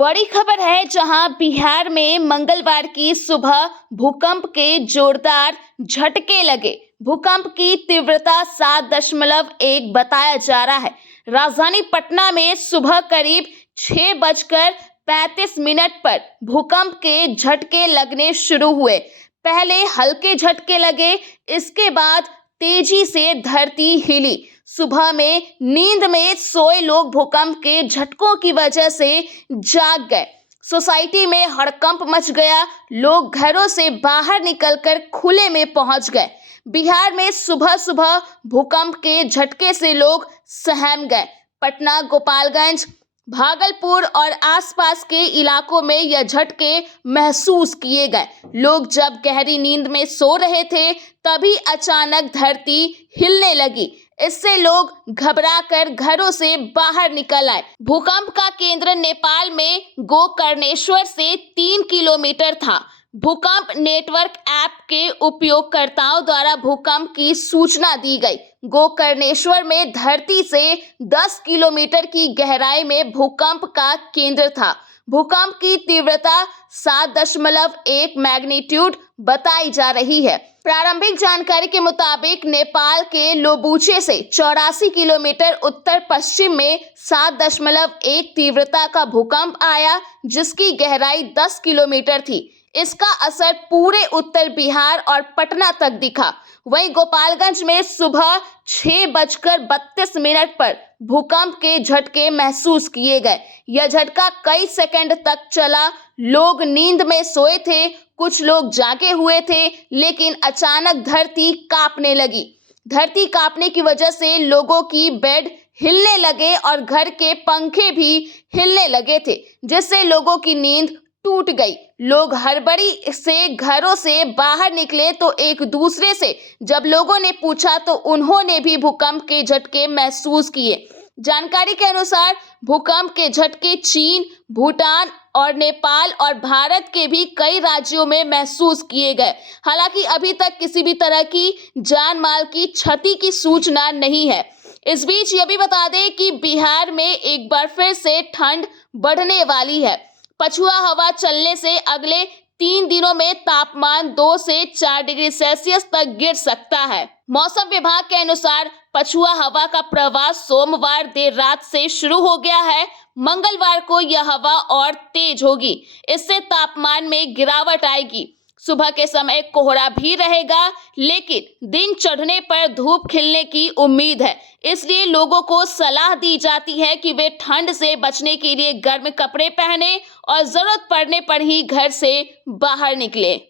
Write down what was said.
बड़ी खबर है जहां बिहार में मंगलवार की सुबह भूकंप के जोरदार झटके लगे। भूकंप की तीव्रता 7.1 बताया जा रहा है। राजधानी पटना में सुबह करीब 6:35 पर भूकंप के झटके लगने शुरू हुए। पहले हल्के झटके लगे, इसके बाद तेजी से धरती हिली। सुबह में नींद में सोए लोग भूकंप के झटकों की वजह से जाग गए। सोसाइटी में हड़कंप मच गया। लोग घरों से बाहर निकलकर खुले में पहुंच गए। बिहार में सुबह सुबह भूकंप के झटके से लोग सहम गए। पटना, गोपालगंज, भागलपुर और आसपास के इलाकों में यह झटके महसूस किए गए। लोग जब गहरी नींद में सो रहे थे तभी अचानक धरती हिलने लगी। इससे लोग घबराकर घरों से बाहर निकल आए। भूकंप का केंद्र नेपाल में गोकर्णेश्वर से 3 किलोमीटर था। भूकंप नेटवर्क ऐप के उपयोगकर्ताओं द्वारा भूकंप की सूचना दी गई। गोकर्णेश्वर में धरती से 10 किलोमीटर की गहराई में भूकंप का केंद्र था। भूकंप की तीव्रता 7.1 मैग्नीट्यूड बताई जा रही है। प्रारंभिक जानकारी के मुताबिक नेपाल के लोबुचे से 84 किलोमीटर उत्तर पश्चिम में 7.1 तीव्रता का भूकंप आया, जिसकी गहराई 10 किलोमीटर थी। इसका असर पूरे उत्तर बिहार और पटना तक दिखा। वहीं गोपालगंज में सुबह 6:32 पर भूकंप के झटके महसूस किए गए। यह झटका कई सेकंड तक चला। लोग नींद में सोए थे, कुछ लोग जागे हुए थे, लेकिन अचानक धरती कांपने लगी। धरती कांपने की वजह से लोगों की बेड हिलने लगे और घर के पंखे भी हिलने लगे थे, जिससे लोगों की नींद टूट गई। लोग हड़बड़ी से घरों से बाहर निकले तो एक दूसरे से जब लोगों ने पूछा तो उन्होंने भी भूकंप के झटके महसूस किए। जानकारी के अनुसार भूकंप के झटके चीन, भूटान और नेपाल और भारत के भी कई राज्यों में महसूस किए गए। हालांकि अभी तक किसी भी तरह की जान माल की क्षति की सूचना नहीं है। इस बीच यह भी बता दें कि बिहार में एक बार फिर से ठंड बढ़ने वाली है। पछुआ हवा चलने से अगले 3 दिनों में तापमान 2 से 4 डिग्री सेल्सियस तक गिर सकता है। मौसम विभाग के अनुसार पछुआ हवा का प्रवाह सोमवार देर रात से शुरू हो गया है। मंगलवार को यह हवा और तेज होगी। इससे तापमान में गिरावट आएगी। सुबह के समय कोहरा भी रहेगा, लेकिन दिन चढ़ने पर धूप खिलने की उम्मीद है। इसलिए लोगों को सलाह दी जाती है कि वे ठंड से बचने के लिए गर्म कपड़े पहने और जरूरत पड़ने पर ही घर से बाहर निकलें।